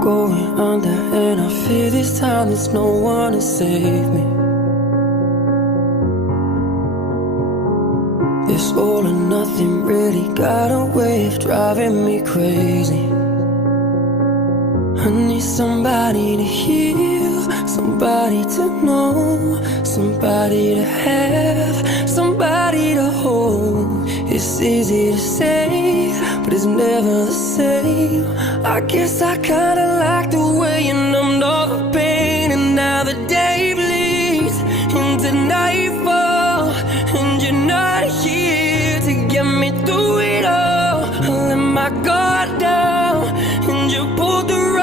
going under, and I fear this time there's no one to save me. This all or nothing really got a way of driving me crazy. I need somebody to heal, somebody to know, somebody to have, somebody to hold. It's easy to say, but it's never the same. I guess I kinda like the way you numbed all the pain, and now the day bleeds into nightfall, and you're not here to get me through it all. I let my guard down, and you pulled the